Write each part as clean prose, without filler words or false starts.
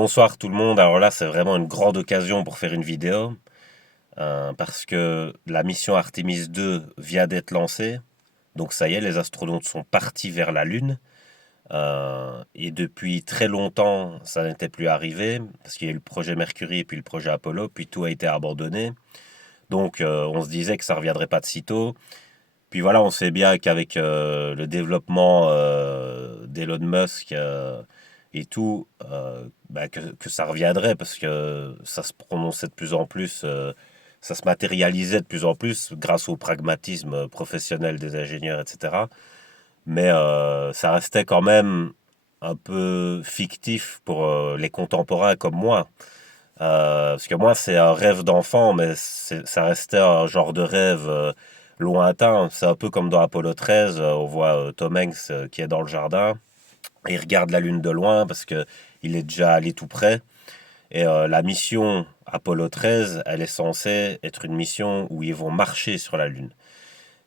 Bonsoir tout le monde. Alors là, c'est vraiment une grande occasion pour faire une vidéo parce que la mission Artemis 2 vient d'être lancée. Donc ça y est, les astronautes sont partis vers la Lune. Et depuis très longtemps, ça n'était plus arrivé parce qu'il y a eu le projet Mercury et puis le projet Apollo, puis tout a été abandonné. Donc on se disait que ça ne reviendrait pas de sitôt. Puis voilà, on sait bien qu'avec le développement d'Elon Musk et tout, que ça reviendrait parce que ça se prononçait de plus en plus, ça se matérialisait de plus en plus grâce au pragmatisme professionnel des ingénieurs, etc. Mais ça restait quand même un peu fictif pour les contemporains comme moi. Parce que moi, c'est un rêve d'enfant, mais ça restait un genre de rêve lointain. C'est un peu comme dans Apollo 13, on voit Tom Hanks qui est dans le jardin, et il regarde la Lune de loin parce que il est déjà allé tout près. Et la mission Apollo 13, elle est censée être une mission où ils vont marcher sur la Lune.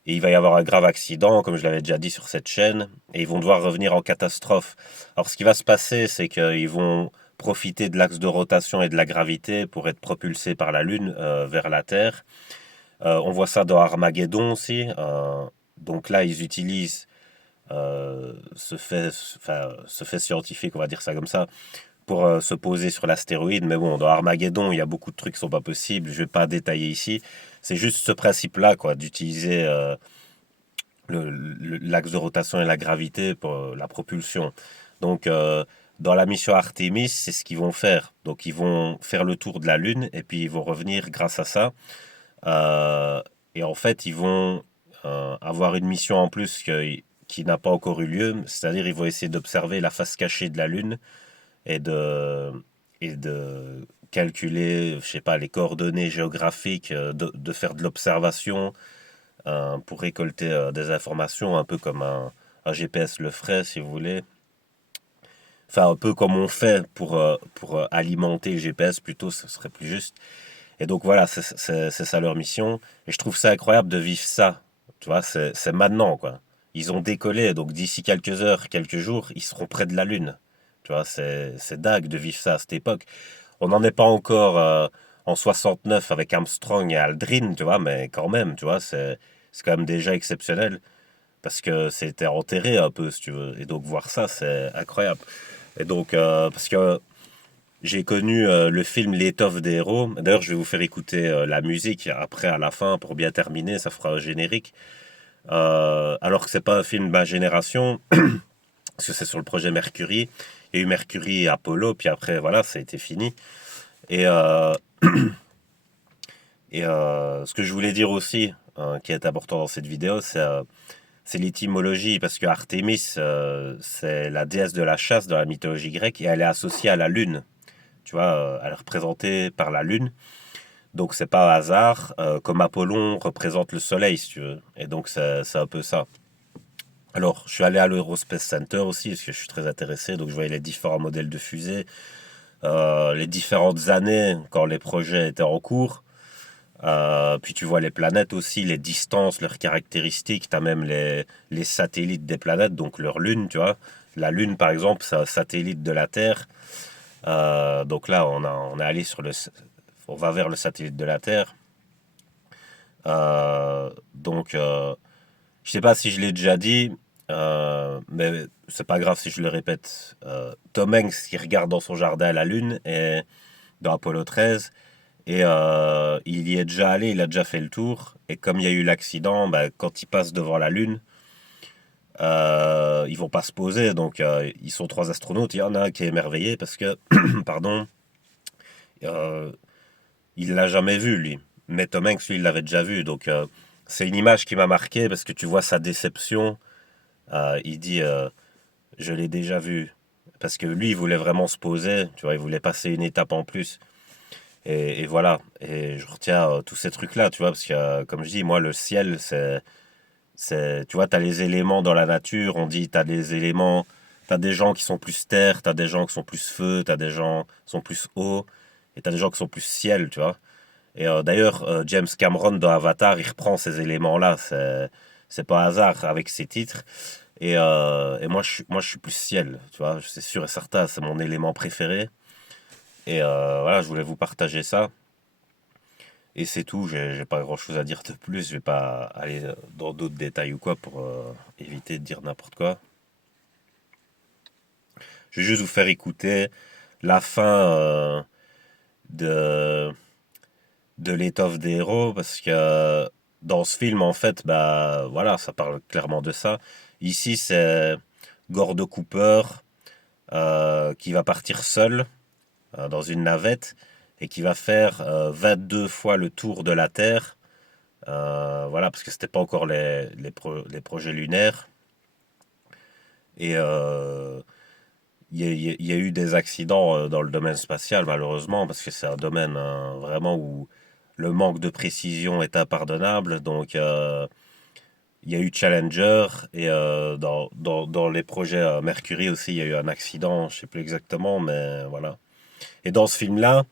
Et il va y avoir un grave accident, comme je l'avais déjà dit sur cette chaîne, et ils vont devoir revenir en catastrophe. Alors ce qui va se passer, c'est qu'ils vont profiter de l'axe de rotation et de la gravité pour être propulsés par la Lune vers la Terre. On voit ça dans Armageddon aussi. Donc là, ils utilisent ce fait scientifique, on va dire ça comme ça, pour se poser sur l'astéroïde. Mais bon, dans Armageddon, il y a beaucoup de trucs qui sont pas possibles. Je vais pas détailler ici. C'est juste ce principe-là, quoi, d'utiliser l'axe de rotation et la gravité pour la propulsion. Donc, dans la mission Artemis, c'est ce qu'ils vont faire. Donc, ils vont faire le tour de la Lune et puis ils vont revenir grâce à ça. Euh, et en fait, ils vont avoir une mission en plus qui n'a pas encore eu lieu. C'est-à-dire, ils vont essayer d'observer la face cachée de la Lune et de calculer, je sais pas, les coordonnées géographiques, de faire de l'observation pour récolter des informations, un peu comme un GPS le ferait, si vous voulez. Enfin, un peu comme on fait pour alimenter le GPS, plutôt, ce serait plus juste. Et donc voilà, c'est ça leur mission. Et je trouve ça incroyable de vivre ça. Tu vois, c'est maintenant, quoi. Ils ont décollé, donc d'ici quelques heures, quelques jours, ils seront près de la Lune. Tu vois, c'est dingue de vivre ça à cette époque. On n'en est pas encore en 69 avec Armstrong et Aldrin, tu vois, mais quand même, tu vois, c'est quand même déjà exceptionnel parce que c'était enterré un peu, si tu veux. Et donc voir ça, c'est incroyable. Et donc, parce que j'ai connu le film L'étoffe des héros. D'ailleurs, je vais vous faire écouter la musique après, à la fin, pour bien terminer, ça fera un générique. Alors que c'est pas un film de ma génération, parce que c'est sur le projet Mercury. Il y a eu Mercury et Apollo, puis après, voilà, ça a été fini. Et, ce que je voulais dire aussi, qui est important dans cette vidéo, c'est l'étymologie, parce que Artémis, c'est la déesse de la chasse dans la mythologie grecque, et elle est associée à la lune. Tu vois, elle est représentée par la lune. Donc c'est pas un hasard, comme Apollon représente le soleil, si tu veux. Et donc c'est un peu ça. Alors, je suis allé à l'Eurospace Center aussi, parce que je suis très intéressé, donc je voyais les différents modèles de fusées, les différentes années quand les projets étaient en cours. Puis tu vois les planètes aussi, les distances, leurs caractéristiques. Tu as même les satellites des planètes, donc leur lune, tu vois. La lune, par exemple, c'est un satellite de la Terre. Donc là, on est allé on va vers le satellite de la Terre. Donc, je sais pas si je l'ai déjà dit, mais c'est pas grave si je le répète. Tom Hanks qui regarde dans son jardin la Lune et dans Apollo 13. Et il y est déjà allé, il a déjà fait le tour. Et comme il y a eu l'accident, bah, quand il passe devant la Lune, ils vont pas se poser. Donc ils sont trois astronautes. Il y en a un qui est émerveillé parce que, pardon, euh, il l'a jamais vu lui. Mais Tom Hanks, lui, il l'avait déjà vu. Donc c'est une image qui m'a marqué parce que tu vois sa déception. Il dit je l'ai déjà vu. Parce que lui, il voulait vraiment se poser. Tu vois, il voulait passer une étape en plus. Et voilà. Et je retiens tous ces trucs-là, tu vois, parce que, comme je dis, moi, le ciel, tu vois, t'as les éléments dans la nature, on dit, t'as des éléments, t'as des gens qui sont plus terre, t'as des gens qui sont plus feu, t'as des gens qui sont plus eau, et t'as des gens qui sont plus ciel, tu vois. Et d'ailleurs, James Cameron dans Avatar, il reprend ces éléments-là, c'est pas hasard avec ses titres. Et moi, je suis plus ciel, tu vois, c'est sûr et certain, c'est mon élément préféré. Et voilà, je voulais vous partager ça. Et c'est tout, j'ai pas grand-chose à dire de plus. Je vais pas aller dans d'autres détails ou quoi pour éviter de dire n'importe quoi. Je vais juste vous faire écouter la fin de, de l'étoffe des héros parce que dans ce film, en fait, bah voilà, ça parle clairement de ça. Ici, c'est Gordo Cooper qui va partir seul dans une navette et qui va faire 22 fois le tour de la Terre. Voilà, parce que c'était pas encore les projets lunaires. Et il y a eu des accidents dans le domaine spatial, malheureusement, parce que c'est un domaine vraiment où le manque de précision est impardonnable. Donc, il y a eu Challenger et dans les projets Mercury aussi, il y a eu un accident, je sais plus exactement, mais voilà. Et dans ce film-là,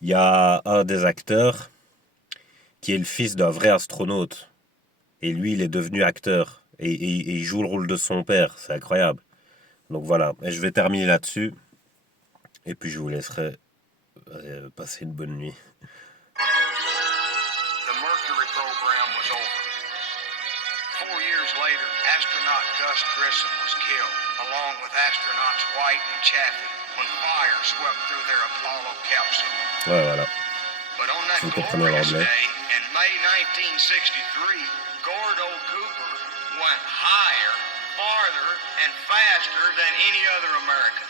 il y a un des acteurs qui est le fils d'un vrai astronaute. Et lui, il est devenu acteur. Et il joue le rôle de son père. C'est incroyable. Donc voilà. Et je vais terminer là-dessus. Et puis je vous laisserai passer une bonne nuit. The Mercury program was over. 4 years later, astronaut Gus Grissom was killed, along with astronauts White and Chaffee, when fire swept through their Apollo capsule. Ouais, voilà. But on that Vous comprenez glorious l'anglais. day in May 1963, Gordo Cooper went higher, farther, and faster than any other American.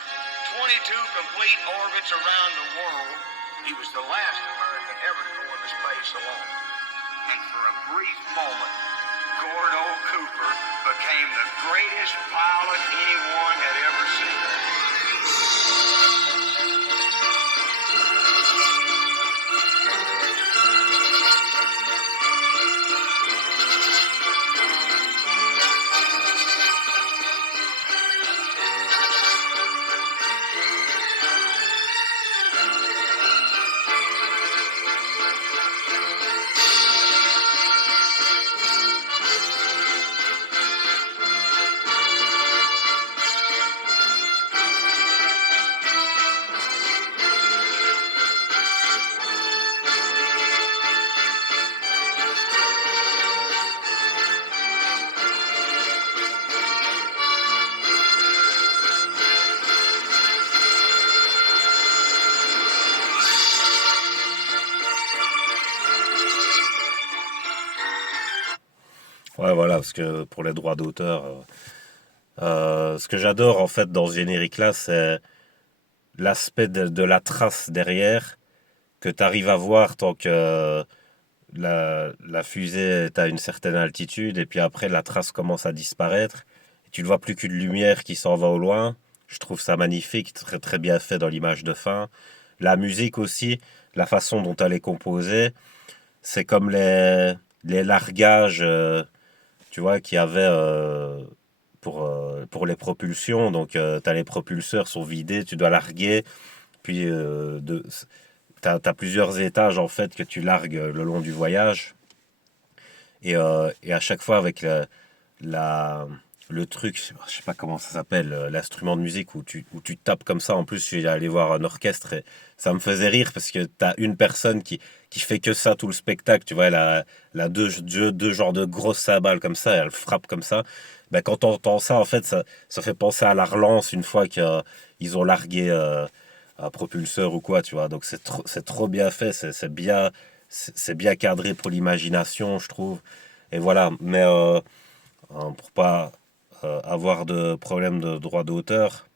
22 complete orbits around the world. He was the last American ever to go into space alone. And for a brief moment, Gordo Cooper became the greatest pilot anyone had ever seen. Ouais, voilà, parce que pour les droits d'auteur, ce que j'adore en fait dans ce générique-là, c'est l'aspect de la trace derrière que tu arrives à voir tant que la fusée est à une certaine altitude et puis après la trace commence à disparaître. Et tu ne vois plus qu'une lumière qui s'en va au loin. Je trouve ça magnifique, très très bien fait dans l'image de fin. La musique aussi, la façon dont elle est composée, c'est comme les largages, tu vois, qu'il y avait pour les propulsions. Donc, t'as les propulseurs sont vidés, tu dois larguer. Puis, t'as plusieurs étages, en fait, que tu largues le long du voyage. Et à chaque fois, avec la, le truc, je sais pas comment ça s'appelle, l'instrument de musique où tu tapes comme ça. En plus, je suis allé voir un orchestre et ça me faisait rire parce que t'as une personne qui fait que ça tout le spectacle. Tu vois, elle a deux genres de grosses cymbales comme ça et elle frappe comme ça. Ben, quand on entend ça, en fait, ça fait penser à la relance une fois qu'ils ont largué un propulseur ou quoi, tu vois. Donc c'est trop bien fait, c'est bien cadré pour l'imagination, je trouve. Et voilà, mais pour pas avoir de problème de droit d'auteur,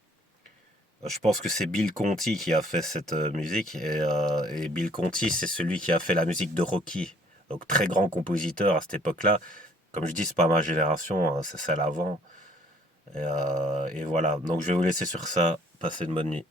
je pense que c'est Bill Conti qui a fait cette musique. Et Bill Conti, c'est celui qui a fait la musique de Rocky. Donc très grand compositeur à cette époque-là. Comme je dis, c'est pas ma génération, hein, c'est celle avant. Et voilà, donc je vais vous laisser sur ça. Passez une bonne nuit.